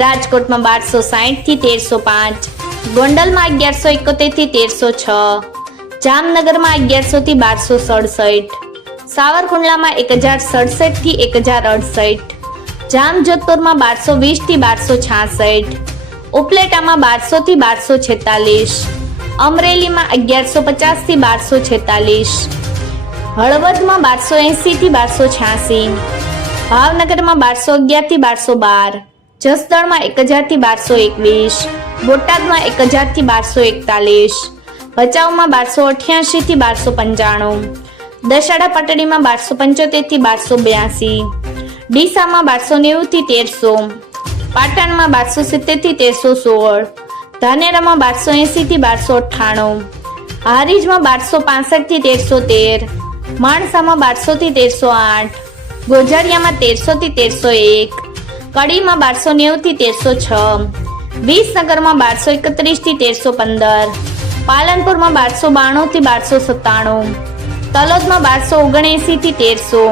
રાજકોટમાં બારસો સાહીઠથી તેરસો પાંચ, ગોંડલમાં અગિયારસો એકોતેરથી તેરસો છ, જામનગરમાં અગિયારસો થી બારસો સડસઠ, સાવરકુંડલામાં એક હજાર સડસઠથી એક હજાર અડસઠ, જામજોધપુરમાં બારસો વીસથી બારસો છાસઠ, ઉપલેટામાં બારસો થી બારસો છેતાલીસ, અમરેલીમાં અગિયારસો પચાસથી બારસો છેતાલીસ, હળવદમાં બારસો એંસીથી બારસો છ્યાસી, ભાવનગરમાં બારસો અગિયારથી બારસો બાર જસદણમાં એક હજારથી બારસો એકવીસ, બોટાદમાં એક હજારથી બારસો એકતાલીસ, ભચાઉમાં બારસો અઠ્યાસીથી બારસો પંચાણું દશાડા પાટડીમાં બારસો પંચોતેરથી બારસો બ્યાસી, ડીસામાં બારસો નેવુંથી તેરસો, પાટણમાં બારસો સિત્તેરથી તેરસો સોળ, ધાનેરામાં બારસો એંસીથી બારસો અઠ્ઠાણું, હારીજમાં બારસો પાસઠથી તેરસો તેર, માણસામાં બારસોથી તેરસો આઠ, ગોજારિયામાં તેરસોથી તેરસો એક કડીમાં બારસો નેવુંથી તેરસો છ. વિસનગરમાં બારસો એકત્રીસથી તેરસો પંદર. પાલનપુરમાં બારસો બાણુંથી બારસો સત્તાણું. તલોદમાં બારસો ઓગણએંસીથી તેરસો.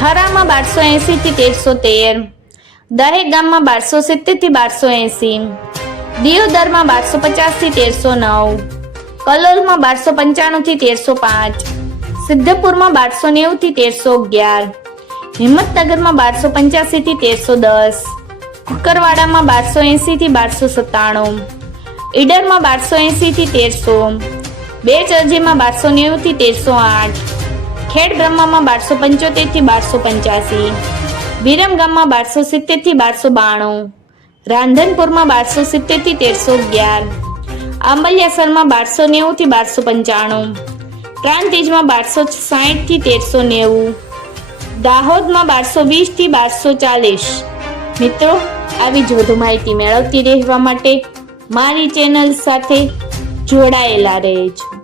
થરામાં બારસો એંસીથી તેરસો તેર. દહેજ ગામમાં બારસો સિત્તેરથી બારસો એંસી દિયોદરમાં બારસો પચાસથી તેરસો નવ. કલોલમાં બારસો પંચાણુંથી તેરસો પાંચ. સિદ્ધપુરમાં બારસો નેવુંથી તેરસો અગિયાર. હિંમતનગરમાં બારસો પંચ્યાસીથી તેરસો દસ. કુકરવાડામાં બારસો એંસીથી બારસો સત્તાણું. ઈડરમાં બારસો એંસીથી તેરસો. બે ચરજીમાં બારસો નેવુંથી તેરસો આઠ. ખેડ બ્રહ્મામાં બારસો પંચોતેરથી બારસો પંચ્યાસી. વિરમગામમાં બારસો સિત્તેરથી બારસો બાણું. રાંધનપુરમાં બારસો સિત્તેરથી તેરસો અગિયાર. આંબલિયાસરમાં બારસો નેવુંથી બારસો પંચાણું. પ્રાંતિજમાં બારસો સાહીઠથી તેરસો નેવું. દાહોદમાં બારસો વીસથી બારસો ચાલીસ. મિત્રો, આવી જ વધુ માહિતી મેળવતી રહેવા માટે મારી ચેનલ સાથે જોડાયેલા રહેજો.